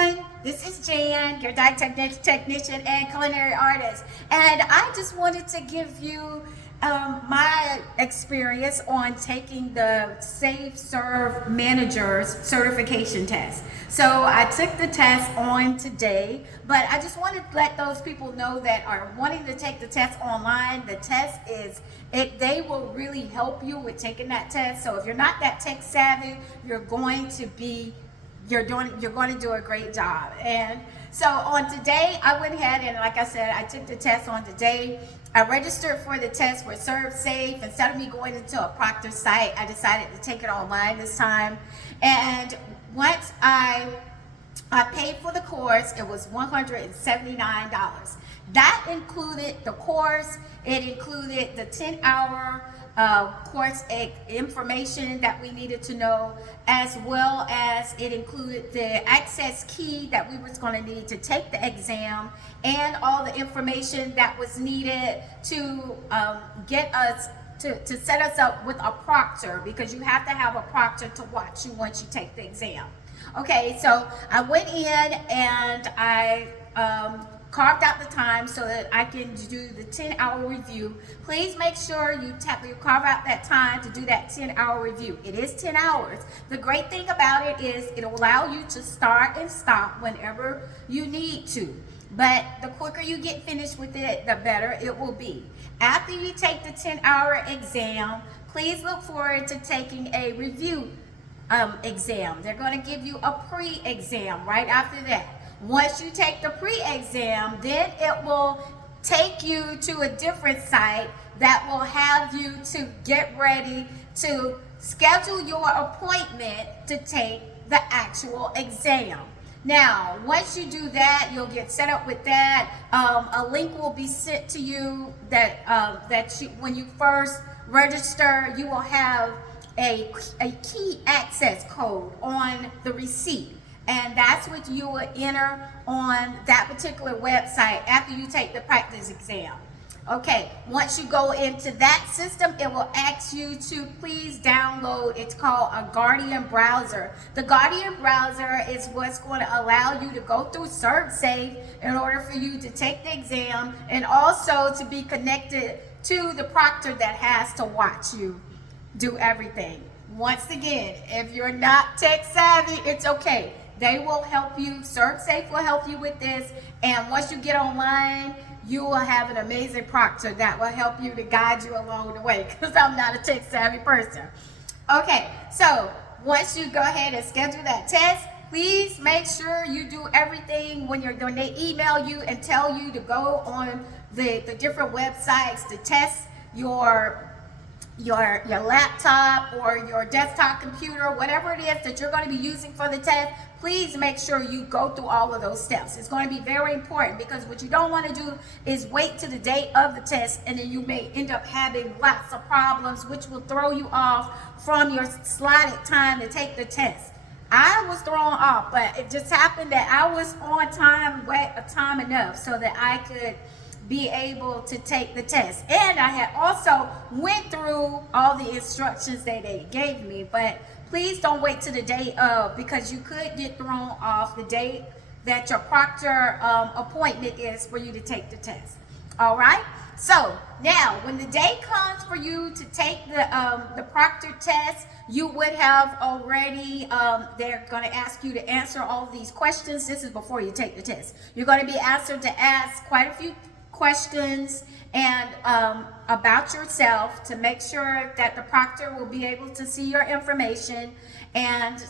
everyone, this is Jan, your diet technician and culinary artist, and I just wanted to give you my experience on taking the Safe Serve Manager's certification test. So I took the test on today, but I just wanted to let those people know that are wanting to take the test online. The test they will really help you with taking that test. So if you're not that tech savvy, you're going to do a great job. And so on today, I went ahead and, like I said, I took the test on today. I registered for the test with ServSafe. Instead of me going into a proctor site, I decided to take it online this time. And once I paid for the course, it was $179. That included the course. It included the 10-hour course information that we needed to know, as well as it included the access key that we was going to need to take the exam, and all the information that was needed to get us to set us up with a proctor, because you have to have a proctor to watch you once you take the exam. Okay, so I went in and I carved out the time so that I can do the 10-hour review. Please make sure you carve out that time to do that 10-hour review. It is 10 hours. The great thing about it is it'll allow you to start and stop whenever you need to. But the quicker you get finished with it, the better it will be. After you take the 10-hour exam, please look forward to taking a review exam. They're going to give you a pre-exam right after that. Once you take the pre-exam, then it will take you to a different site that will have you to get ready to schedule your appointment to take the actual exam. Now, once you do that, you'll get set up with that. A link will be sent to you when you first register, you will have a key access code on the receipt. And that's what you will enter on that particular website after you take the practice exam. Okay, once you go into that system, it will ask you to please download, it's called a Guardian browser. The Guardian browser is what's going to allow you to go through ServSafe in order for you to take the exam, and also to be connected to the proctor that has to watch you do everything. Once again, if you're not tech savvy, it's okay. They will help you. ServSafe will help you with this. And once you get online, you will have an amazing proctor that will help you to guide you along the way, because I'm not a tech savvy person. Okay, so once you go ahead and schedule that test, please make sure you do everything when they email you and tell you to go on the different websites to test your laptop or your desktop computer, whatever it is that you're going to be using for the test. Please make sure you go through all of those steps. It's going to be very important, because what you don't want to do is wait to the date of the test, and then you may end up having lots of problems, which will throw you off from your slotted time to take the test. I was thrown off, but it just happened that I was on time enough so that I could be able to take the test. And I had also went through all the instructions that they gave me, but please don't wait to the day of, because you could get thrown off the date that your proctor appointment is for you to take the test. All right, so now when the day comes for you to take the proctor test, you would have already, they're going to ask you to answer all these questions. This is before you take the test. You're going to be asked to ask quite a few questions and about yourself, to make sure that the proctor will be able to see your information. And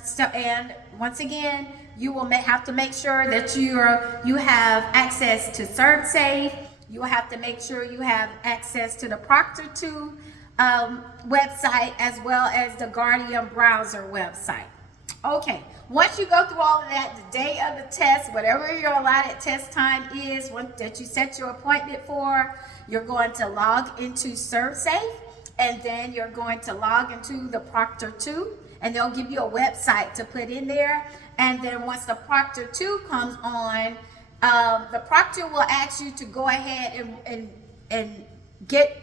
once again, you will have to make sure that you have access to ServSafe. You will have to make sure you have access to the Proctor 2 website, as well as the Guardian browser website. Okay, once you go through all of that, the day of the test, whatever your allotted test time is that you set your appointment for, you're going to log into ServSafe, and then you're going to log into the Proctor 2, and they'll give you a website to put in there. And then once the Proctor 2 comes on, the proctor will ask you to go ahead and get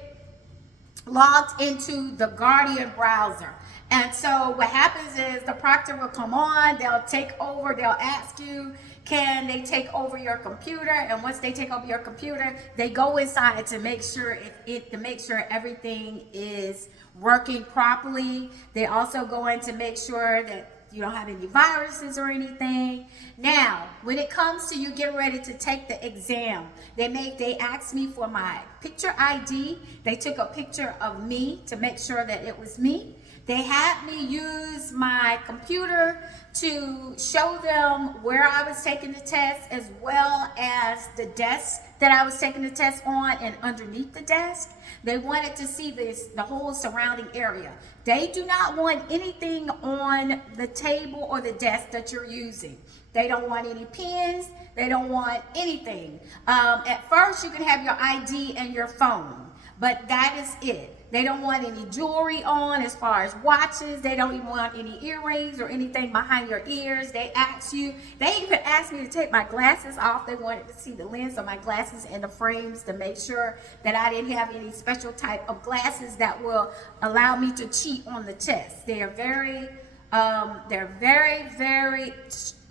logged into the Guardian browser. And so what happens is the proctor will come on, they'll take over, they'll ask you, can they take over your computer? And once they take over your computer, they go inside to make sure to make sure everything is working properly. They also go in to make sure that you don't have any viruses or anything. Now, when it comes to you getting ready to take the exam, they asked me for my picture ID. They took a picture of me to make sure that it was me. They had me use my computer to show them where I was taking the test, as well as the desk that I was taking the test on and underneath the desk. They wanted to see the whole surrounding area. They do not want anything on the table or the desk that you're using. They don't want any pens. They don't want anything. At first, you can have your ID and your phone, but that is it. They don't want any jewelry on as far as watches. They don't even want any earrings or anything behind your ears. They even asked me to take my glasses off. They wanted to see the lens of my glasses and the frames to make sure that I didn't have any special type of glasses that will allow me to cheat on the test. They're very, very,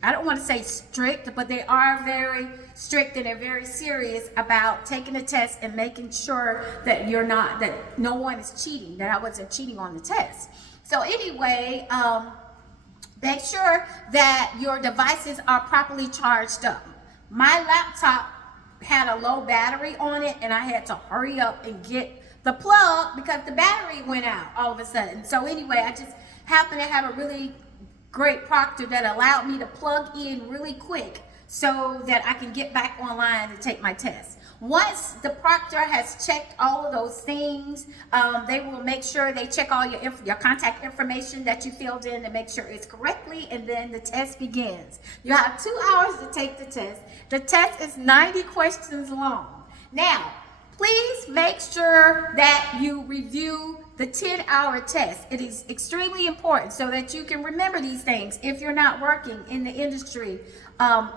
I don't want to say strict, but they are very strict and they're very serious about taking the test and making sure that that no one is cheating, that I wasn't cheating on the test. So anyway, make sure that your devices are properly charged up. My laptop had a low battery on it and I had to hurry up and get the plug because the battery went out all of a sudden. So anyway, I just happened to have a really great proctor that allowed me to plug in really quick so that I can get back online to take my test. Once the proctor has checked all of those things, they will make sure they check all your contact information that you filled in to make sure it's correctly, and then the test begins. You have 2 hours to take the test. The test is 90 questions long. Now, please make sure that you review the 10-hour test. It is extremely important so that you can remember these things if you're not working in the industry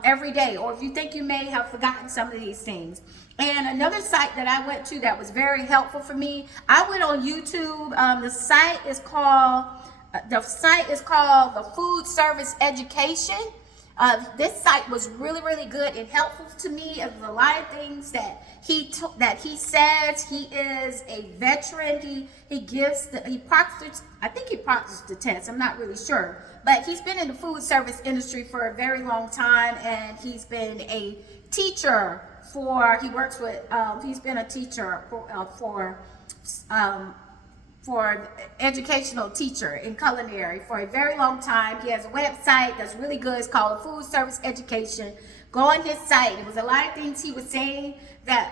every day, or if you think you may have forgotten some of these things. And another site that I went to that was very helpful for me, I went on YouTube. The site is called the Foodservice Education. This site was really, really good and helpful to me. There's a lot of things that he says. He is a veteran. He proctors, I think he proctors the test. I'm not really sure, but he's been in the food service industry for a very long time, and he's been a teacher he's been a teacher for educational teacher in culinary for a very long time. He has a website that's really good. It's called Foodservice Education. Go on his site. There was a lot of things he was saying that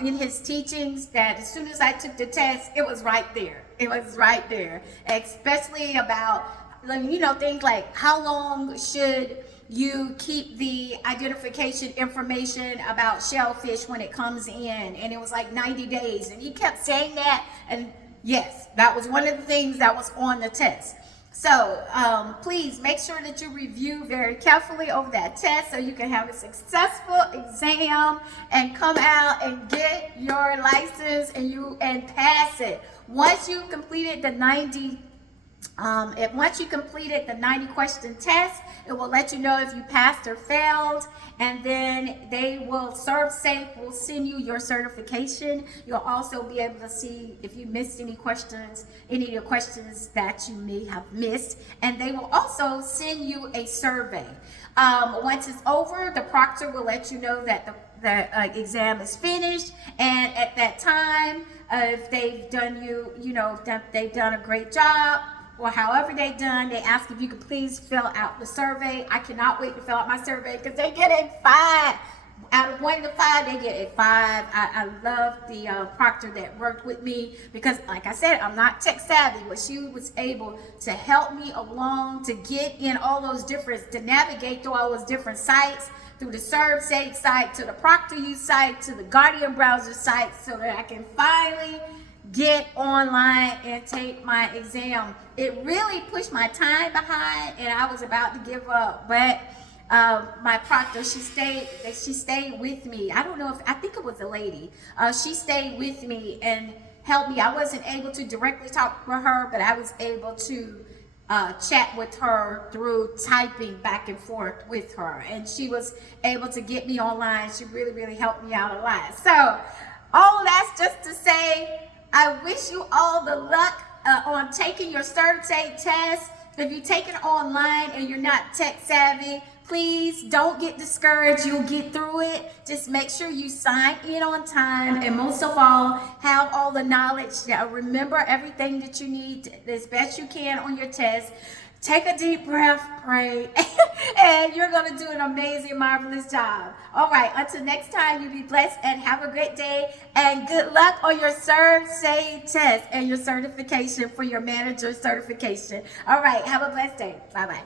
in his teachings that as soon as I took the test, it was right there. It was right there, especially about things like how long should you keep the identification information about shellfish when it comes in, and it was like 90 days, and he kept saying that, and yes, that was one of the things that was on the test. So please make sure that you review very carefully over that test so you can have a successful exam and come out and get your license and pass it. Once you completed the 90 question test, it will let you know if you passed or failed, and then ServSafe will send you your certification. You'll also be able to see if you missed any of your questions that you may have missed, and they will also send you a survey. Once it's over, the proctor will let you know that the exam is finished, and at that time, if they've they've done a great job, or however they ask if you could please fill out the survey. I cannot wait to fill out my survey because they get a 5. Out of 1 to 5, they get a 5. I love the proctor that worked with me because, like I said, I'm not tech savvy, but she was able to help me along to get in all those to navigate through all those different sites, through the ServSafe site, to the ProctorU site, to the Guardian browser site, so that I can finally get online and take my exam. It really pushed my time behind, and I was about to give up, but my proctor, she stayed with me. I think it was a lady. She stayed with me, and helped me. I wasn't able to directly talk with her, but I was able to chat with her through typing back and forth with her, and she was able to get me online. She really helped me out a lot. So all of that's just to say, I wish you all the luck on taking your ServSafe test. If you take it online and you're not tech savvy, please don't get discouraged. You'll get through it. Just make sure you sign in on time, and most of all, have all the knowledge. Remember everything that you need as best you can on your test. Take a deep breath, pray, and you're going to do an amazing, marvelous job. All right, until next time, you be blessed and have a great day, and good luck on your ServSafe test and your certification for your manager certification. All right, have a blessed day. Bye-bye.